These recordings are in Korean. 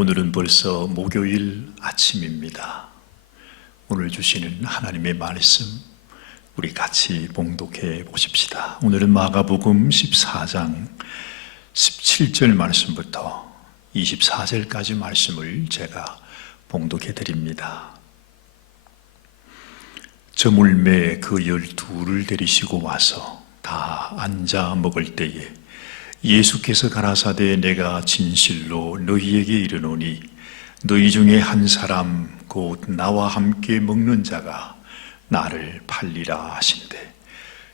오늘은 벌써 목요일 아침입니다. 오늘 주시는 하나님의 말씀 우리 같이 봉독해 보십시다. 오늘은 마가복음 14장 17절 말씀부터 24절까지 말씀을 제가 봉독해 드립니다. 저물매 그 12를 데리시고 와서 다 앉아 먹을 때에 예수께서 가라사대 내가 진실로 너희에게 이르노니 너희 중에 한 사람 곧 나와 함께 먹는 자가 나를 팔리라 하신대.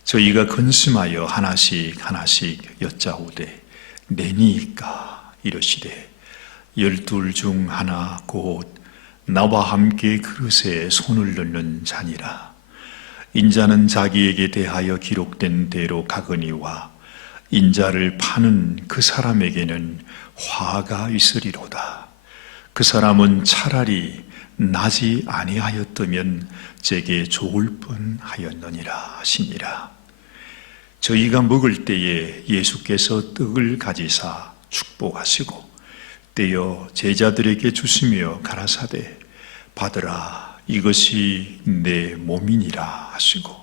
저희가 근심하여 하나씩 여짜오되 내니까 이러시되 12 중 하나 곧 나와 함께 그릇에 손을 넣는 자니라. 인자는 자기에게 대하여 기록된 대로 가거니와 인자를 파는 그 사람에게는 화가 있으리로다. 그 사람은 차라리 나지 아니하였다면 제게 좋을 뻔하였느니라 하시니라. 저희가 먹을 때에 예수께서 떡을 가지사 축복하시고 떼어 제자들에게 주시며 가라사대 받으라 이것이 내 몸이니라 하시고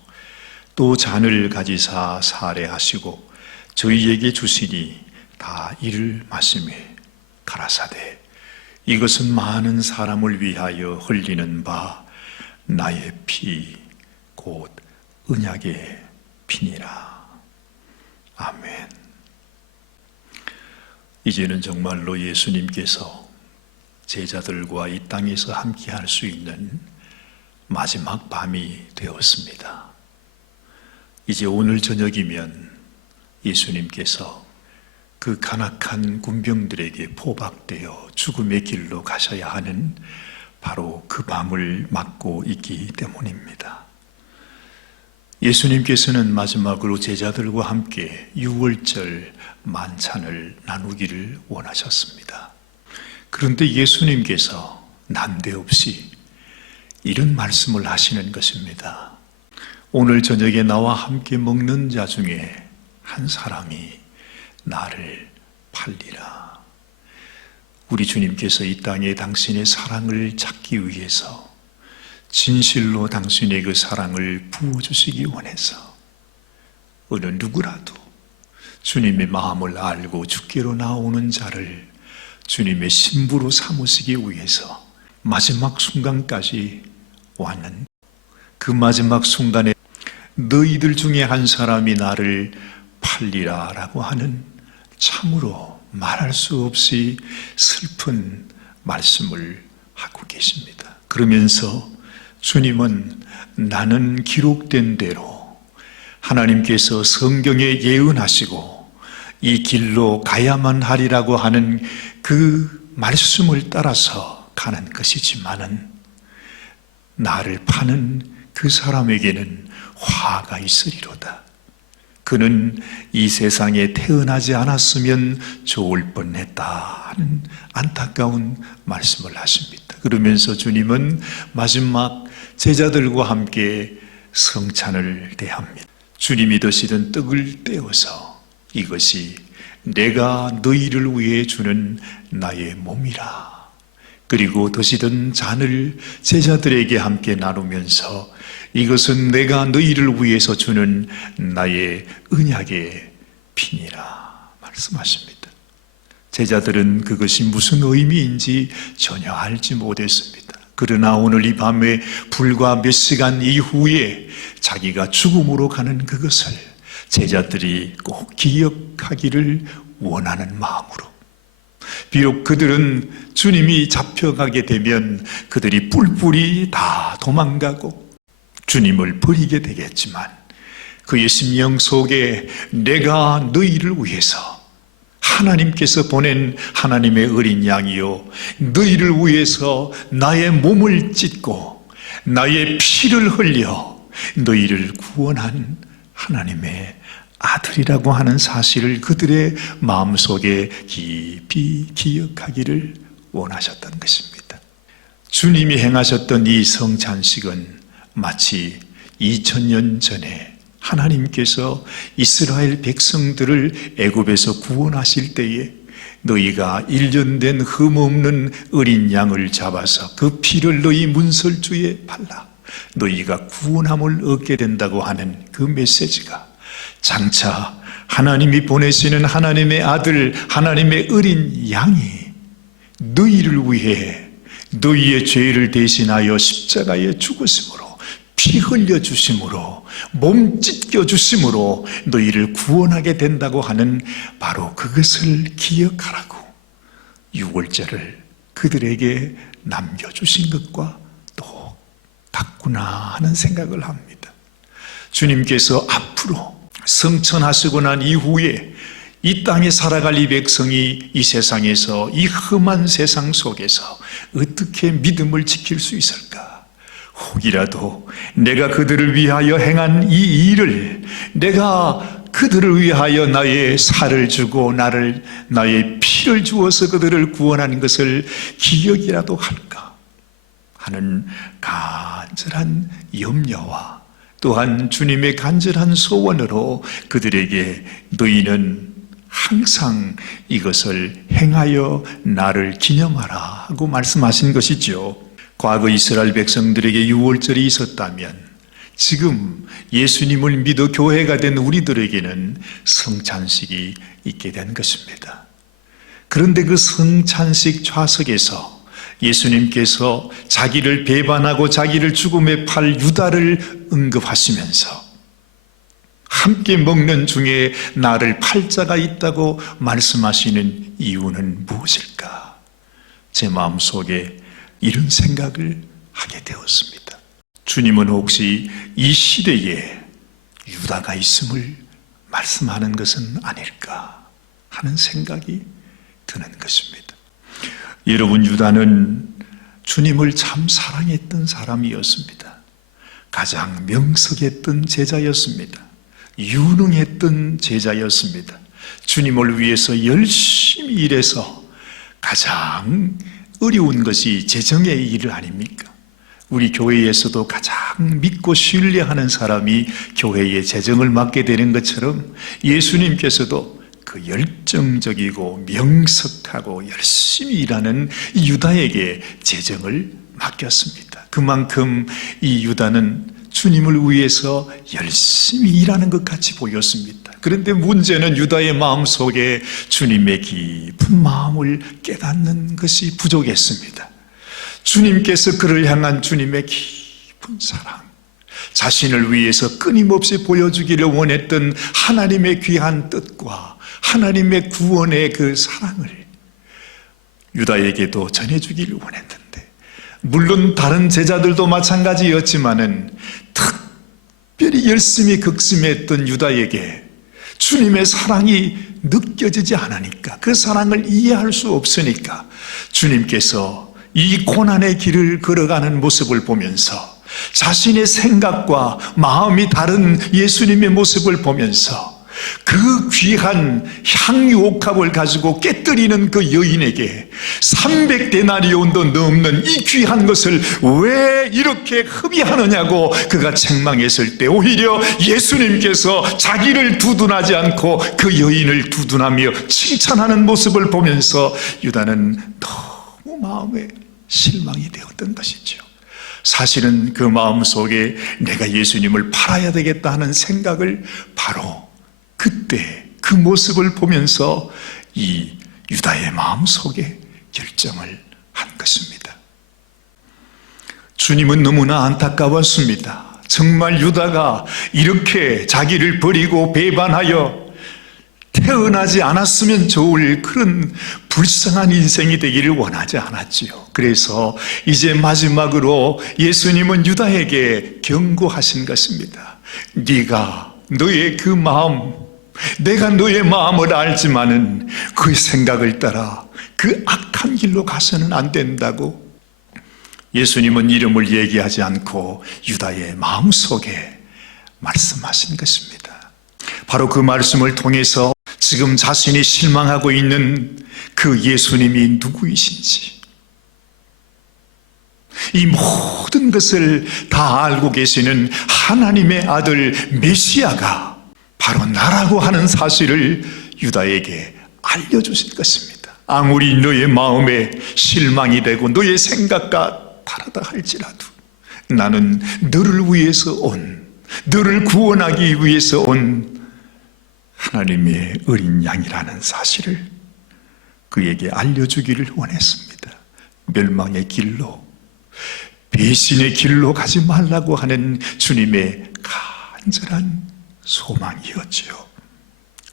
또 잔을 가지사 사례하시고 저희에게 주시니 다 이를 마시매 가라사대 이것은 많은 사람을 위하여 흘리는 바 나의 피 곧 언약의 피니라. 아멘. 이제는 정말로 예수님께서 제자들과 이 땅에서 함께 할 수 있는 마지막 밤이 되었습니다. 이제 오늘 저녁이면 예수님께서 그 간악한 군병들에게 포박되어 죽음의 길로 가셔야 하는 바로 그 밤을 맞고 있기 때문입니다. 예수님께서는 마지막으로 제자들과 함께 유월절 만찬을 나누기를 원하셨습니다. 그런데 예수님께서 난데없이 이런 말씀을 하시는 것입니다. 오늘 저녁에 나와 함께 먹는 자 중에 한 사람이 나를 팔리라. 우리 주님께서 이 땅에 당신의 사랑을 찾기 위해서 진실로 당신의 그 사랑을 부어주시기 원해서 어느 누구라도 주님의 마음을 알고 주께로 나오는 자를 주님의 신부로 삼으시기 위해서 마지막 순간까지 왔는 그 마지막 순간에 너희들 중에 한 사람이 나를 팔리라 라고 하는 참으로 말할 수 없이 슬픈 말씀을 하고 계십니다. 그러면서 주님은 나는 기록된 대로 하나님께서 성경에 예언하시고 이 길로 가야만 하리라고 하는 그 말씀을 따라서 가는 것이지만은 나를 파는 그 사람에게는 화가 있으리로다. 그는 이 세상에 태어나지 않았으면 좋을 뻔했다 하는 안타까운 말씀을 하십니다. 그러면서 주님은 마지막 제자들과 함께 성찬을 대합니다. 주님이 드시던 떡을 떼어서 이것이 내가 너희를 위해 주는 나의 몸이라. 그리고 드시던 잔을 제자들에게 함께 나누면서 이것은 내가 너희를 위해서 주는 나의 언약의 피니라 말씀하십니다. 제자들은 그것이 무슨 의미인지 전혀 알지 못했습니다. 그러나 오늘 이 밤에 불과 몇 시간 이후에 자기가 죽음으로 가는 그것을 제자들이 꼭 기억하기를 원하는 마음으로, 비록 그들은 주님이 잡혀가게 되면 그들이 뿔뿔이 다 도망가고 주님을 버리게 되겠지만 그의 심령 속에 내가 너희를 위해서 하나님께서 보낸 하나님의 어린 양이요 너희를 위해서 나의 몸을 찢고 나의 피를 흘려 너희를 구원한 하나님의 아들이라고 하는 사실을 그들의 마음속에 깊이 기억하기를 원하셨던 것입니다. 주님이 행하셨던 이 성찬식은 마치 2000년 전에 하나님께서 이스라엘 백성들을 애굽에서 구원하실 때에 너희가 1년 된 흠없는 어린 양을 잡아서 그 피를 너희 문설주에 발라 너희가 구원함을 얻게 된다고 하는 그 메시지가 장차 하나님이 보내시는 하나님의 아들, 하나님의 어린 양이 너희를 위해 너희의 죄를 대신하여 십자가에 죽으심으로 피 흘려주심으로 몸 찢겨주심으로 너희를 구원하게 된다고 하는 바로 그것을 기억하라고 유월절을 그들에게 남겨주신 것과 똑같구나 하는 생각을 합니다. 주님께서 앞으로 성천하시고 난 이후에 이 땅에 살아갈 이 백성이 이 세상에서 이 험한 세상 속에서 어떻게 믿음을 지킬 수 있을까? 혹이라도 내가 그들을 위하여 행한 이 일을 내가 그들을 위하여 나의 살을 주고 나의 피를 주어서 그들을 구원하는 것을 기억이라도 할까 하는 간절한 염려와 또한 주님의 간절한 소원으로 그들에게 너희는 항상 이것을 행하여 나를 기념하라 하고 말씀하신 것이죠. 과거 이스라엘 백성들에게 유월절이 있었다면 지금 예수님을 믿어 교회가 된 우리들에게는 성찬식이 있게 된 것입니다. 그런데 그 성찬식 좌석에서 예수님께서 자기를 배반하고 자기를 죽음에 팔 유다를 언급하시면서 함께 먹는 중에 나를 팔 자가 있다고 말씀하시는 이유는 무엇일까? 제 마음속에 이런 생각을 하게 되었습니다. 주님은 혹시 이 시대에 유다가 있음을 말씀하는 것은 아닐까 하는 생각이 드는 것입니다. 여러분, 유다는 주님을 참 사랑했던 사람이었습니다. 가장 명석했던 제자였습니다. 유능했던 제자였습니다. 주님을 위해서 열심히 일해서 가장 어려운 것이 재정의 일 아닙니까? 우리 교회에서도 가장 믿고 신뢰하는 사람이 교회의 재정을 맡게 되는 것처럼 예수님께서도 그 열정적이고 명석하고 열심히 일하는 이 유다에게 재정을 맡겼습니다. 그만큼 이 유다는 주님을 위해서 열심히 일하는 것 같이 보였습니다. 그런데 문제는 유다의 마음속에 주님의 깊은 마음을 깨닫는 것이 부족했습니다. 주님께서 그를 향한 주님의 깊은 사랑, 자신을 위해서 끊임없이 보여주기를 원했던 하나님의 귀한 뜻과 하나님의 구원의 그 사랑을 유다에게도 전해주기를 원했는데, 물론 다른 제자들도 마찬가지였지만은 특별히 열심히 극심했던 유다에게 주님의 사랑이 느껴지지 않으니까, 그 사랑을 이해할 수 없으니까 주님께서 이 고난의 길을 걸어가는 모습을 보면서 자신의 생각과 마음이 다른 예수님의 모습을 보면서 그 귀한 향유옥합을 가지고 깨뜨리는 그 여인에게 300데나리온도 넘는 이 귀한 것을 왜 이렇게 흡입하느냐고 그가 책망했을 때 오히려 예수님께서 자기를 두둔하지 않고 그 여인을 두둔하며 칭찬하는 모습을 보면서 유다는 너무 마음에 실망이 되었던 것이죠. 사실은 그 마음속에 내가 예수님을 팔아야 되겠다 하는 생각을 바로 그때 그 모습을 보면서 이 유다의 마음속에 결정을 한 것입니다. 주님은 너무나 안타까웠습니다. 정말 유다가 이렇게 자기를 버리고 배반하여 태어나지 않았으면 좋을 그런 불쌍한 인생이 되기를 원하지 않았지요. 그래서 이제 마지막으로 예수님은 유다에게 경고하신 것입니다. 네가 너의 그 마음, 내가 너의 마음을 알지만은 그 생각을 따라 그 악한 길로 가서는 안 된다고. 예수님은 이름을 얘기하지 않고 유다의 마음속에 말씀하신 것입니다. 바로 그 말씀을 통해서 지금 자신이 실망하고 있는 그 예수님이 누구이신지, 이 모든 것을 다 알고 계시는 하나님의 아들 메시아가 바로 나라고 하는 사실을 유다에게 알려주실 것입니다. 아무리 너의 마음에 실망이 되고 너의 생각과 다르다 할지라도 나는 너를 위해서 너를 구원하기 위해서 온 하나님의 어린 양이라는 사실을 그에게 알려주기를 원했습니다. 멸망의 길로, 배신의 길로 가지 말라고 하는 주님의 간절한 소망이었지요.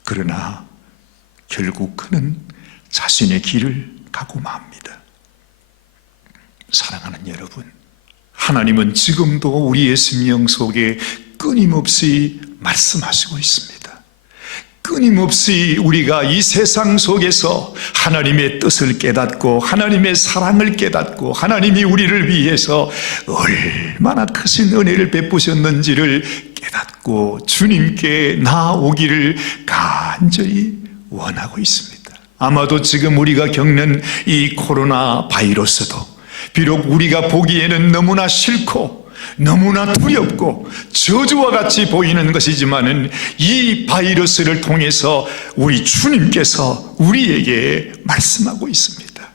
그러나 결국 그는 자신의 길을 가고 맙니다. 사랑하는 여러분, 하나님은 지금도 우리의 심령 속에 끊임없이 말씀하시고 있습니다. 끊임없이 우리가 이 세상 속에서 하나님의 뜻을 깨닫고 하나님의 사랑을 깨닫고 하나님이 우리를 위해서 얼마나 크신 은혜를 베푸셨는지를 깨닫고 주님께 나아오기를 간절히 원하고 있습니다. 아마도 지금 우리가 겪는 이 코로나 바이러스도 비록 우리가 보기에는 너무나 싫고 너무나 두렵고 저주와 같이 보이는 것이지만은 이 바이러스를 통해서 우리 주님께서 우리에게 말씀하고 있습니다.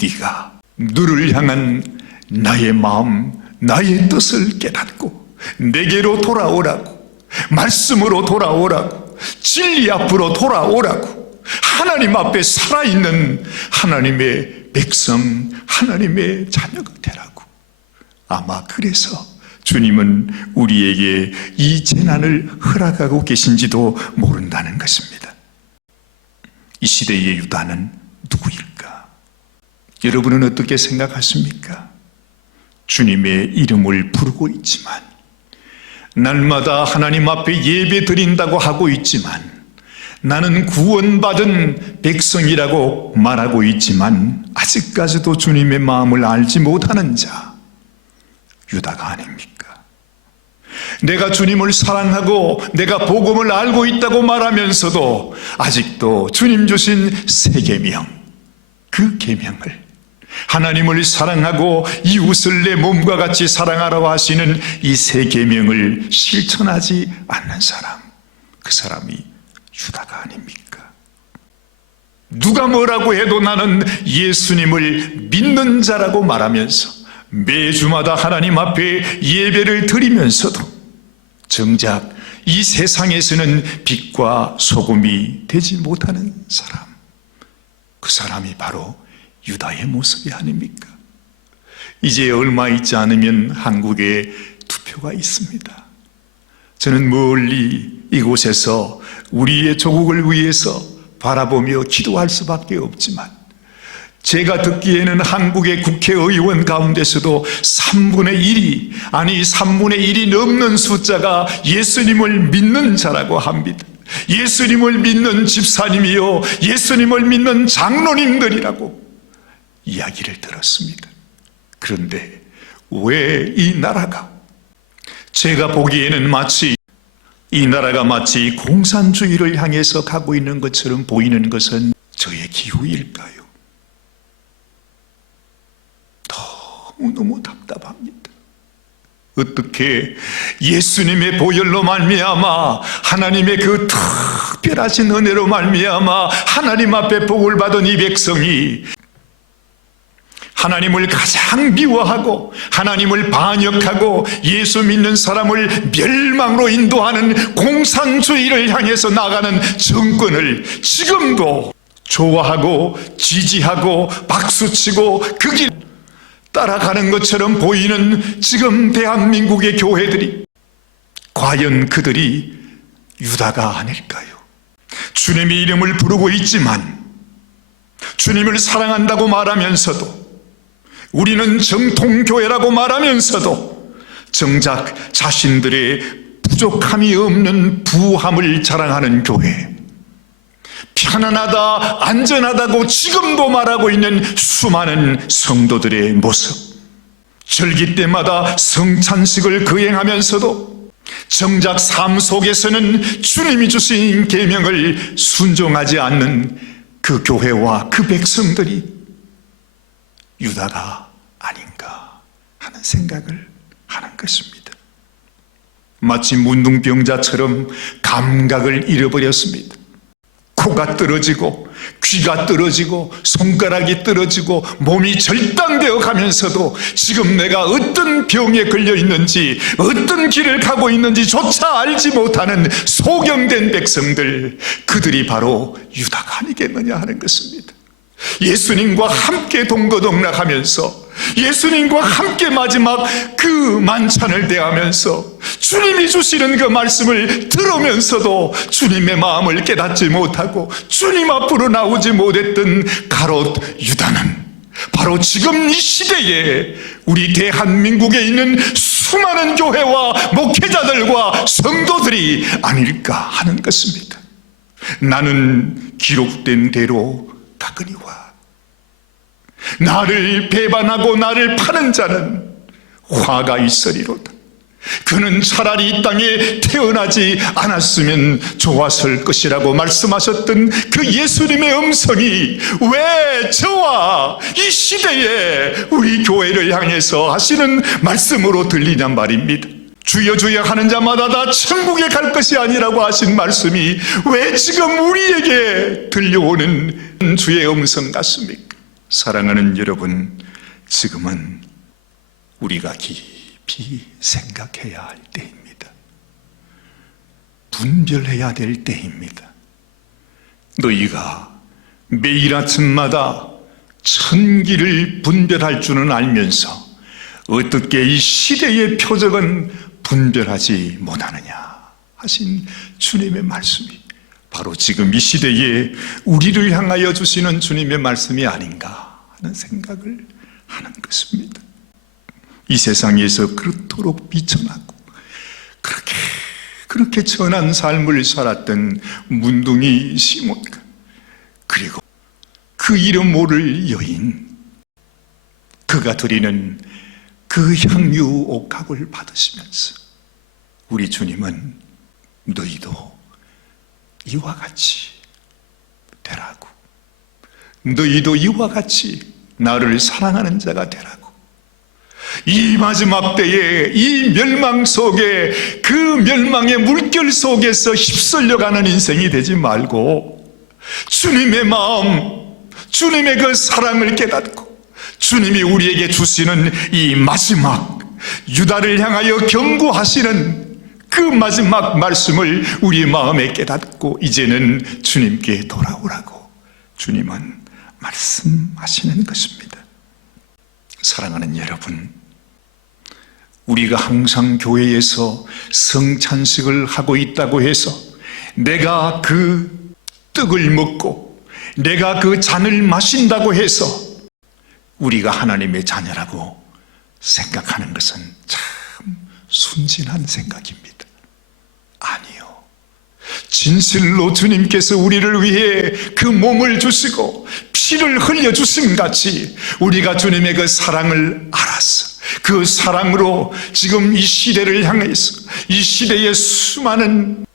네가 너를 향한 나의 마음, 나의 뜻을 깨닫고 내게로 돌아오라고, 말씀으로 돌아오라고, 진리 앞으로 돌아오라고, 하나님 앞에 살아있는 하나님의 백성, 하나님의 자녀가 되라고. 아마 그래서 주님은 우리에게 이 재난을 허락하고 계신지도 모른다는 것입니다. 이 시대의 유다는 누구일까? 여러분은 어떻게 생각하십니까? 주님의 이름을 부르고 있지만, 날마다 하나님 앞에 예배 드린다고 하고 있지만, 나는 구원받은 백성이라고 말하고 있지만 아직까지도 주님의 마음을 알지 못하는 자, 유다가 아닙니까? 내가 주님을 사랑하고 내가 복음을 알고 있다고 말하면서도 아직도 주님 주신 새 계명, 그 계명을, 하나님을 사랑하고 이웃을 내 몸과 같이 사랑하라고 하시는 이 새 계명을 실천하지 않는 사람, 그 사람이 유다가 아닙니까? 누가 뭐라고 해도 나는 예수님을 믿는 자라고 말하면서 매주마다 하나님 앞에 예배를 드리면서도 정작 이 세상에서는 빛과 소금이 되지 못하는 사람, 그 사람이 바로 유다의 모습이 아닙니까? 이제 얼마 있지 않으면 한국에 투표가 있습니다. 저는 멀리 이곳에서 우리의 조국을 위해서 바라보며 기도할 수밖에 없지만, 제가 듣기에는 한국의 국회의원 가운데서도 3분의 1이, 아니 3분의 1이 넘는 숫자가 예수님을 믿는 자라고 합니다. 예수님을 믿는 집사님이요, 예수님을 믿는 장로님들이라고 이야기를 들었습니다. 그런데 왜 이 나라가, 제가 보기에는 이 나라가 마치 공산주의를 향해서 가고 있는 것처럼 보이는 것은 저의 기후일까요? 너무너무 답답합니다. 어떻게 예수님의 보혈로 말미암아, 하나님의 그 특별하신 은혜로 말미암아 하나님 앞에 복을 받은 이 백성이 하나님을 가장 미워하고 하나님을 반역하고 예수 믿는 사람을 멸망으로 인도하는 공산주의를 향해서 나가는 정권을 지금도 좋아하고 지지하고 박수치고 그 길 따라가는 것처럼 보이는 지금 대한민국의 교회들이, 과연 그들이 유다가 아닐까요? 주님의 이름을 부르고 있지만, 주님을 사랑한다고 말하면서도, 우리는 정통교회라고 말하면서도 정작 자신들의 부족함이 없는 부함을 자랑하는 교회, 편안하다, 안전하다고 지금도 말하고 있는 수많은 성도들의 모습, 절기 때마다 성찬식을 거행하면서도 정작 삶 속에서는 주님이 주신 계명을 순종하지 않는 그 교회와 그 백성들이 유다가 아닌가 하는 생각을 하는 것입니다. 마치 문둥병자처럼 감각을 잃어버렸습니다. 코가 떨어지고 귀가 떨어지고 손가락이 떨어지고 몸이 절단되어 가면서도 지금 내가 어떤 병에 걸려 있는지 어떤 길을 가고 있는지 조차 알지 못하는 소경된 백성들, 그들이 바로 유다가 아니겠느냐 하는 것입니다. 예수님과 함께 동거동락하면서 예수님과 함께 마지막 그 만찬을 대하면서 주님이 주시는 그 말씀을 들으면서도 주님의 마음을 깨닫지 못하고 주님 앞으로 나오지 못했던 가롯 유다는 바로 지금 이 시대에 우리 대한민국에 있는 수많은 교회와 목회자들과 성도들이 아닐까 하는 것입니다. 나는 기록된 대로 가거니와 나를 배반하고 나를 파는 자는 화가 있으리로다. 그는 차라리 이 땅에 태어나지 않았으면 좋았을 것이라고 말씀하셨던 그 예수님의 음성이 왜 저와 이 시대에 우리 교회를 향해서 하시는 말씀으로 들리냔 말입니다. 주여 주여 하는 자마다 다 천국에 갈 것이 아니라고 하신 말씀이 왜 지금 우리에게 들려오는 주의 음성 같습니까? 사랑하는 여러분, 지금은 우리가 깊이 생각해야 할 때입니다. 분별해야 될 때입니다. 너희가 매일 아침마다 천기를 분별할 줄은 알면서 어떻게 이 시대의 표적은 분별하지 못하느냐 하신 주님의 말씀이 바로 지금 이 시대에 우리를 향하여 주시는 주님의 말씀이 아닌가 하는 생각을 하는 것입니다. 이 세상에서 그렇도록 비천하고 그렇게 천한 삶을 살았던 문둥이 시몬과 그리고 그 이름 모를 여인, 그가 드리는 그 향유 옥합을 받으시면서 우리 주님은 너희도 이와 같이 되라고, 너희도 이와 같이 나를 사랑하는 자가 되라고, 이 마지막 때에 이 멸망 속에 그 멸망의 물결 속에서 휩쓸려가는 인생이 되지 말고 주님의 마음, 주님의 그 사랑을 깨닫고 주님이 우리에게 주시는 이 마지막 유다를 향하여 경고하시는 그 마지막 말씀을 우리 마음에 깨닫고 이제는 주님께 돌아오라고 주님은 말씀하시는 것입니다. 사랑하는 여러분, 우리가 항상 교회에서 성찬식을 하고 있다고 해서 내가 그 떡을 먹고 내가 그 잔을 마신다고 해서 우리가 하나님의 자녀라고 생각하는 것은 참 순진한 생각입니다. 아니요, 진실로 주님께서 우리를 위해 그 몸을 주시고 피를 흘려주심 같이 우리가 주님의 그 사랑을 알아서 그 사랑으로 지금 이 시대를 향해서 이 시대의 수많은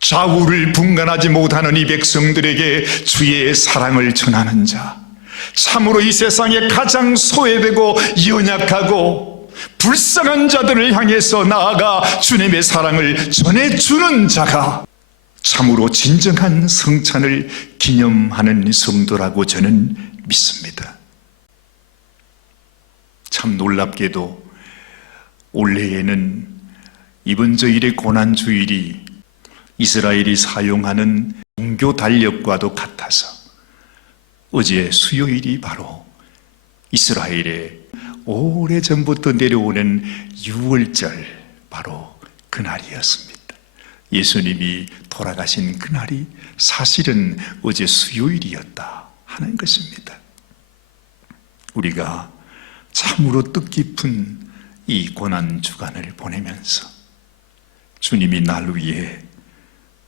좌우를 분간하지 못하는 이 백성들에게 주의 사랑을 전하는 자, 참으로 이 세상에 가장 소외되고 연약하고 불쌍한 자들을 향해서 나아가 주님의 사랑을 전해주는 자가 참으로 진정한 성찬을 기념하는 성도라고 저는 믿습니다. 참 놀랍게도 올해에는 이번 주일의 고난주일이 이스라엘이 사용하는 종교 달력과도 같아서 어제 수요일이 바로 이스라엘의 오래전부터 내려오는 유월절 바로 그날이었습니다. 예수님이 돌아가신 그날이 사실은 어제 수요일이었다 하는 것입니다. 우리가 참으로 뜻깊은 이 고난주간을 보내면서 주님이 날 위해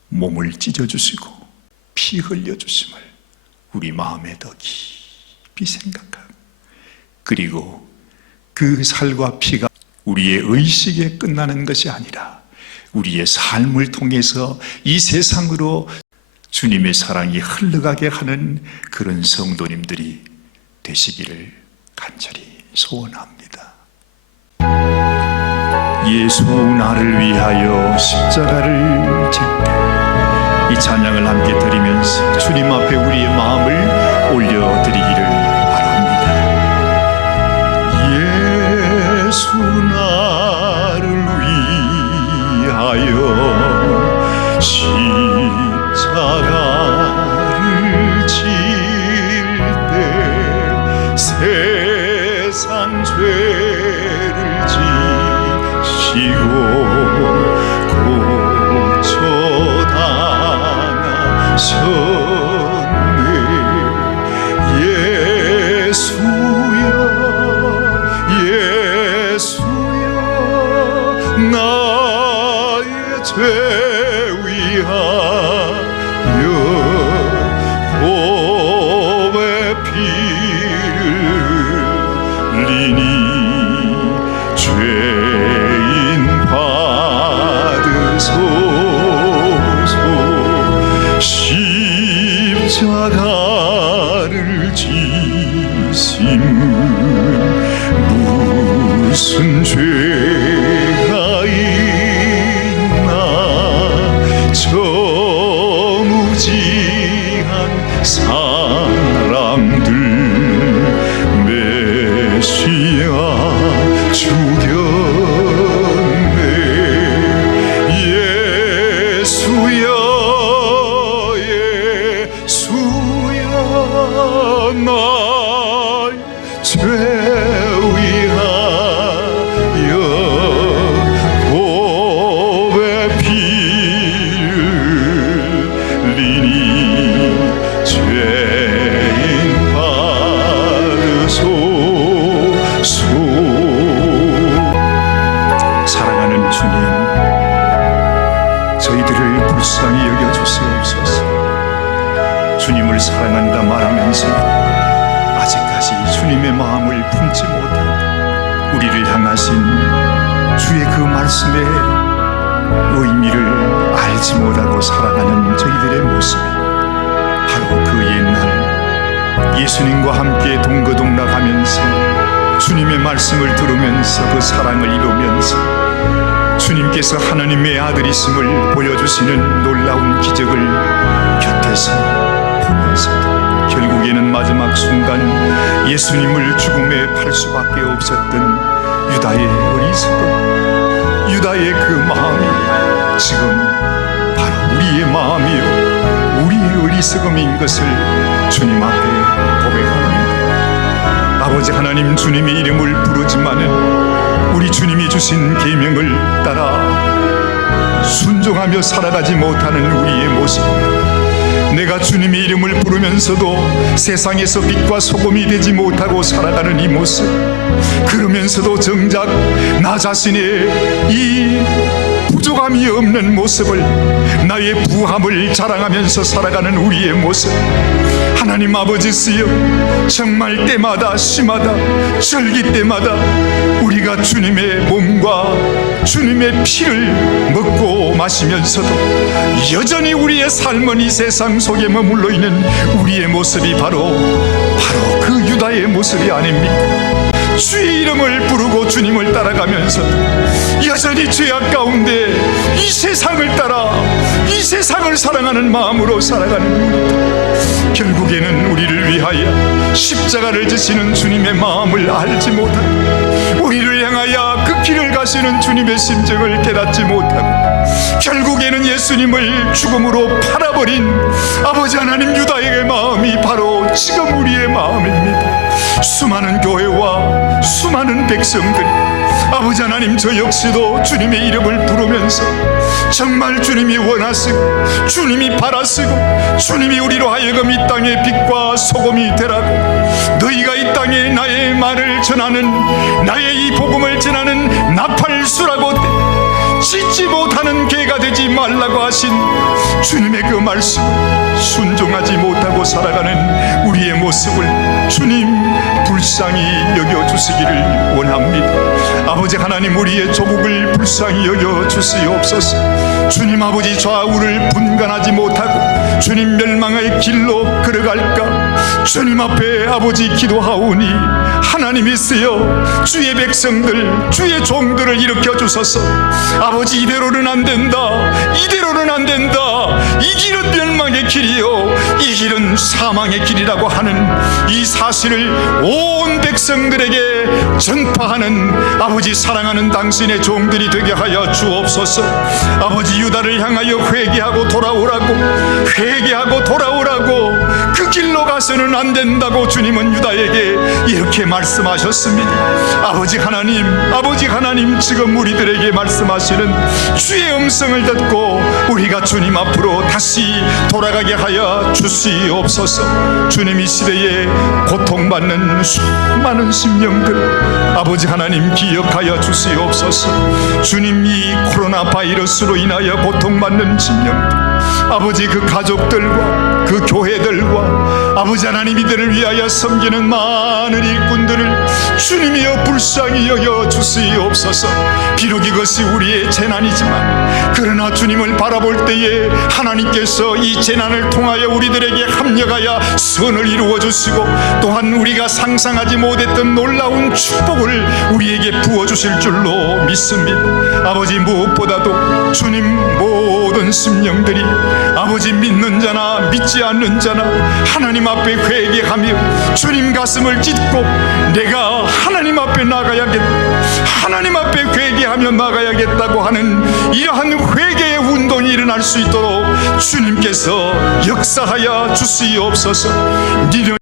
몸을 찢어주시고 피 흘려주심을 우리 마음에 더 깊이 생각하고, 그리고 그 살과 피가 우리의 의식에 끝나는 것이 아니라 우리의 삶을 통해서 이 세상으로 주님의 사랑이 흘러가게 하는 그런 성도님들이 되시기를 간절히 소원합니다. 예수 나를 위하여 십자가를 지고 이 찬양을 함께 드리면서 주님 앞에 우리의 마음을 올려드리기를 바랍니다. 예수 나를 위하여 십자가를 질 때 세상 죄를 지시고 고쳐당하셨네. 예수여 예수여 나의 죄 위하여 보배 피를 흘리니 죄인 받으소서. 십자가를 지심은 무슨 죄가 있나. 저무지한 사람들 메시아 죽였네. 예수여 예수여 나의 죄 위하여 보배 피를 흘리니 죄인 받으소서. 사랑하는 주님, 저희들을 불쌍히 여겨주시옵소서. 주님을 사랑한다 말하면서 아직까지 주님의 마음을 품지 못하고 우리를 향하신 주의 그 말씀의 의미를 알지 못하고 살아가는 저희들의 모습이 바로 그 옛날 예수님과 함께 동거동락하면서 주님의 말씀을 들으면서 그 사랑을 이루면서 주님께서 하나님의 아들이심을 보여주시는 놀라운 기적을 곁에서 보면서도 결국에는 마지막 순간 예수님을 죽음에 팔 수밖에 없었던 유다의 어리석음, 유다의 그 마음이 지금 바로 우리의 마음이요 우리의 어리석음인 것을 주님 앞에 고백합니다. 아버지 하나님, 주님의 이름을 부르지만은 우리 주님이 주신 계명을 따라 순종하며 살아가지 못하는 우리의 모습입니다. 내가 주님의 이름을 부르면서도 세상에서 빛과 소금이 되지 못하고 살아가는 이 모습, 그러면서도 정작 나 자신의 이 부족함이 없는 모습을, 나의 부함을 자랑하면서 살아가는 우리의 모습, 하나님 아버지시여, 정말 때마다 심하다, 절기 때마다 우리가 주님의 몸과 주님의 피를 먹고 마시면서도 여전히 우리의 삶은 이 세상 속에 머물러 있는 우리의 모습이 바로 그 유다의 모습이 아닙니까? 주의 이름을 부르고 주님을 따라가면서도 여전히 죄악 가운데 이 세상을 따라 이 세상을 사랑하는 마음으로 살아가는 우리들, 결국에는 우리를 위하여 십자가를 지시는 주님의 마음을 알지 못하고 우리를 향하여 그 길을 가시는 주님의 심정을 깨닫지 못하고 결국에는 예수님을 죽음으로 팔아버린 아버지 하나님, 유다의 마음이 바로 지금 우리의 마음입니다. 수많은 교회와 수많은 백성들이 아버지 하나님, 저 역시도 주님의 이름을 부르면서 정말 주님이 원하시고 주님이 바라시고 주님이 우리로 하여금 이 땅의 빛과 소금이 되라고, 너희가 이 땅에 나의 말을 전하는, 나의 이 복음을 전하는 나팔수라고 찢지 못하는 개가 되지 말라고 하신 주님의 그 말씀을 순종하지 못하고 살아가는 우리의 모습을 주님 불쌍히 여겨주시기를 원합니다. 아버지 하나님, 우리의 조국을 불쌍히 여겨주시옵소서. 주님 아버지, 좌우를 분간하지 못하고 주님 멸망의 길로 걸어갈까 주님 앞에 아버지 기도하오니 하나님 하나님이시여 주의 백성들 주의 종들을 일으켜 주소서. 아버지 이대로는 안 된다. 이대로는 안 된다. 이 길은 멸망의 길이요 이 길은 사망의 길이라고 하는 이 사실을 온 백성들에게 전파하는 아버지 사랑하는 당신의 종들이 되게 하여 주옵소서. 아버지 유다를 향하여 회개하고 돌아오라고 회개하고 돌아오라고 그 길로 가서는 안 된다고 주님은 유다에게 이렇게 말씀하셨습니다. 아버지 하나님 지금 우리들에게 말씀하시는 주의 음성을 듣고 우리가 주님 앞으로 다시 돌아가게 하여 주시옵소서. 주님 이 시대에 고통받는 수많은 심령들 아버지 하나님 기억하여 주시옵소서. 주님 이 코로나 바이러스로 인하여 고통받는 심령들 아버지 그 가족들과 그 교회들과 아버지 하나님 이들을 위하여 섬기는 많은 일꾼들을 주님이여 불쌍히 여겨 주시옵소서. 비록 이것이 우리의 재난이지만 그러나 주님을 바라볼 때에 하나님께서 이 재난을 통하여 우리들에게 합력하여 선을 이루어 주시고 또한 우리가 상상하지 못했던 놀라운 축복을 우리에게 부어주실 줄로 믿습니다. 아버지 무엇보다도 주님 모든 심령들이 아버지 믿는 자나 믿지 않는 자나 하나님 앞에 회개하며 주님 가슴을 찢고 내가 하나님 앞에 나가야겠다 하나님 앞에 회개하며 나가야겠다고 하는 이러한 회개의 운동이 일어날 수 있도록 주님께서 역사하여 주시옵소서.